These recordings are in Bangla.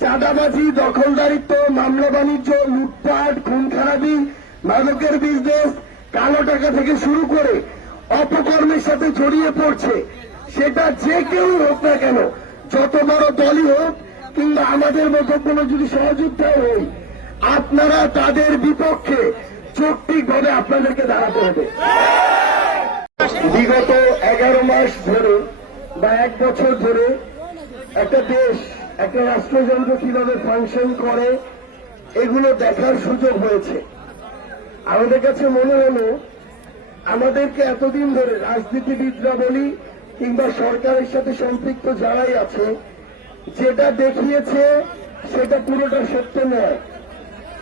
চাঁদাবাজি, দখলদারিত্ব, মামলা বাণিজ্য, লুটপাট খুন খারাপি মাদকের বিজনেস কালো টাকা থেকে শুরু করে অপকর্মের সাথে জড়িয়ে পড়ছে। সেটা যে কেউ হোক না কেন, যত বড় দলই হোক কিংবা আমাদের মতো কোনো যদি সহযোগিতা হই, আপনারা তাদের বিপক্ষে যৌক্তিকভাবে আপনাদেরকে দাঁড়াতে হবে। বিগত এগারো মাস ধরে বা এক বছর ধরে একটা দেশ একটা রাষ্ট্রযন্ত্র কীভাবে ফাংশন করে, এগুলো দেখার সুযোগ হয়েছে। আমাদের কাছে মনে হলো, আমাদেরকে এতদিন ধরে রাজনীতিবিদরা বলি, কিংবা সরকারের সাথে সম্পৃক্ত যারাই আছে, যেটা দেখিয়েছে, সেটা পুরোটা সত্য নয়।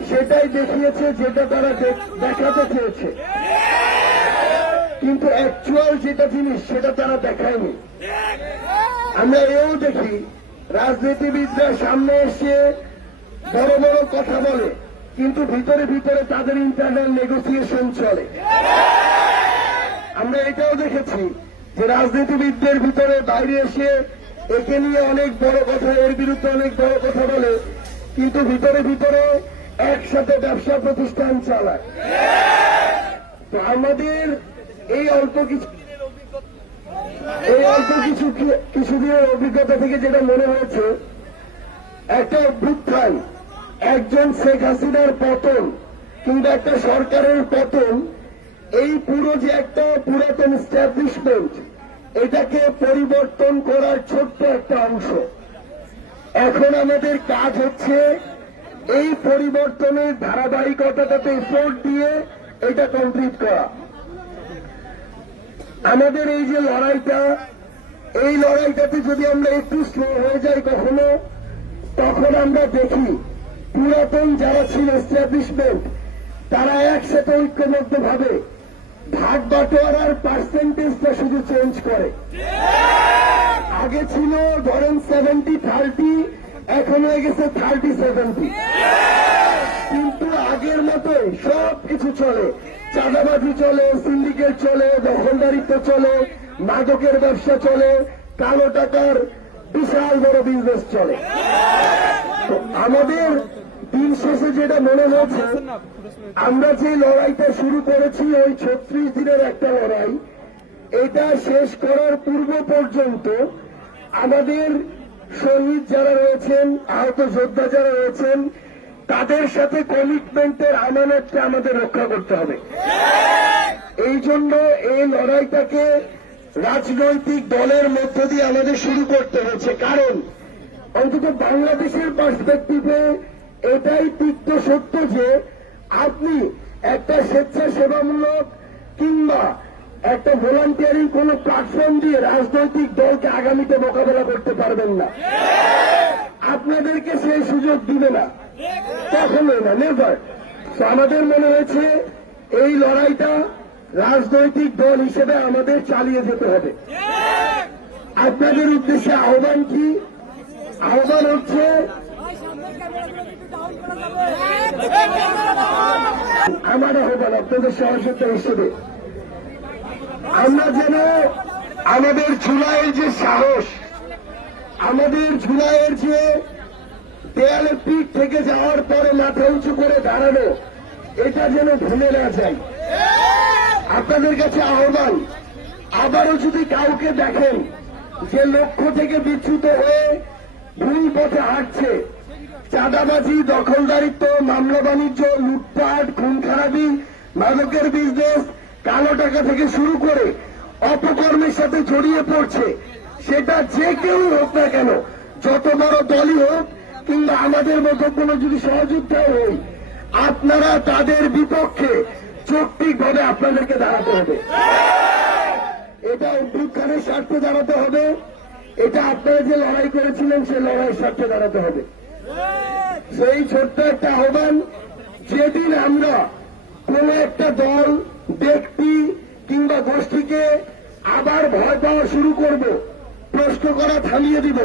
সেটাই দেখিয়েছে, যেটা তারা দেখাতে চেয়েছে। কিন্তু অ্যাকচুয়াল যেটা জিনিস, সেটা তারা দেখায়নি। আমরা এও দেখি রাজনীতিবিদরা সামনে এসে বড় বড় কথা বলে, কিন্তু ভিতরে ভিতরে তাদের ইন্টারনাল নেগোসিয়েশন চলে। আমরা এটাও দেখেছি যে রাজনীতিবিদদের ভিতরে বাইরে এসে একে নিয়ে অনেক বড় কথা, এর বিরুদ্ধে অনেক বড় কথা বলে, কিন্তু ভিতরে ভিতরে একসাথে ব্যবসা প্রতিষ্ঠান চালায়। তো আমাদের এই অল্প কিছু কিছু কিছুদিনের অভিজ্ঞতা থেকে যেটা মনে হয়েছে, একটা অভ্যুত্থান, একজন শেখ হাসিনার পতন কিংবা একটা সরকারের পতন, এই পুরো যে একটা পুরাতন স্ট্যাবলিশমেন্ট এটাকে পরিবর্তন করার ছোট্ট একটা অংশ। এখন আমাদের কাজ হচ্ছে এই পরিবর্তনের ধারাবাহিকতাটাতে এফোর্ট দিয়ে এটা কমপ্লিট করা। আমাদের এই যে লড়াইটা এই লড়াইটাতে যদি আমরা একটু স্লো হয়ে যাই কখনো তখন আমরা দেখি পুরাতন যারা ছিল এস্টাবলিশমেন্ট তারা একসাথে ঐক্যবদ্ধ ভাবে ভাগ বাটোয়ারার পার্সেন্টেজটা শুধু চেঞ্জ করে। আগে ছিল ধরেন সেভেন্টি থার্টি এখন হয়ে গেছে থার্টি সেভেন্টি কিন্তু আগের মতো সব কিছু চলে। চাঁদাবাজি চলে সিন্ডিকেট চলে দখলদারিত্ব চলে মাদকের ব্যবসা চলে, কালো টাকার বিশাল বড় বিজনেস চলে। আমাদের দিন শেষে যেটা মনে হয়েছে, আমরা যে লড়াইটা শুরু করেছি ওই ছত্রিশ দিনের একটা লড়াই, এটা শেষ করার পূর্ব পর্যন্ত আমাদের শহীদ যারা রয়েছেন, আহত যোদ্ধা যারা রয়েছেন, তাদের সাথে কমিটমেন্টের আমানতটা আমাদের রক্ষা করতে হবে। এই জন্য এই লড়াইটাকে রাজনৈতিক দলের মধ্য দিয়ে আমাদের শুরু করতে হয়েছে। কারণ অন্তত বাংলাদেশের পার্সপেক্টিভে এটাই তিক্ত সত্য যে আপনি একটা স্বেচ্ছাসেবামূলক কিংবা একটা ভলান্টিয়ারিং কোন প্ল্যাটফর্ম দিয়ে রাজনৈতিক দলকে আগামীতে মোকাবেলা করতে পারবেন না। আপনাদেরকে সেই সুযোগ দিবে না। কখনোই না নেভার আমাদের মনে হয়েছে এই লড়াইটা রাজনৈতিক দল হিসেবে আমাদের চালিয়ে যেতে হবে। আপনাদের উদ্দেশ্যে আহ্বান কি? আহ্বান হচ্ছে আমার আহ্বান আপনাদের সহযোগিতা হিসেবে। আমরা যেন আমাদের জুলাইয়ের যে সাহস, আমাদের জুলাইয়ের যে দেয়ালের পিঠ থেকে যাওয়ার পরে মাথা উঁচু করে দাঁড়ানো, এটা যেন ভুলে না যাই। আপনাদের কাছে আহ্বান, আবারও যদি কাউকে দেখেন যে লক্ষ্য থেকে বিচ্যুত হয়ে ভুল পথে হাঁটছে, চাঁদাবাজি, দখলদারিত্ব, মামলা বাণিজ্য, লুটপাট খুন খারাপি মাদকের বিজনেস কালো টাকা থেকে শুরু করে অপকর্মের সাথে জড়িয়ে পড়ছে, সেটা যে কেউ হোক না কেন, যত বড় দলই হোক কিংবা আমাদের মতো কোনো যদি সহযোগিতা হই, আপনারা তাদের বিপক্ষে যৌক্তিকভাবে আপনাদেরকে দাঁড়াতে হবে। এটা অভ্যুত্থানের স্বার্থে দাঁড়াতে হবে। এটা আপনারা যে লড়াই করেছিলেন, সেই লড়াইয়ের স্বার্থে দাঁড়াতে হবে। সেই ছোট্ট একটা আহ্বান, যেদিন আমরা কোন একটা দল, ব্যক্তি কিংবা গোষ্ঠীকে আবার ভয় পাওয়া শুরু করব, প্রশ্ন করা থামিয়ে দিব,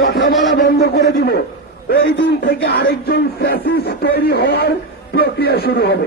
কথা বলা বন্ধ করে দিব, ওই দিন থেকে আরেকজন ফ্যাসিস্ট তৈরি হওয়ার প্রক্রিয়া শুরু হবে।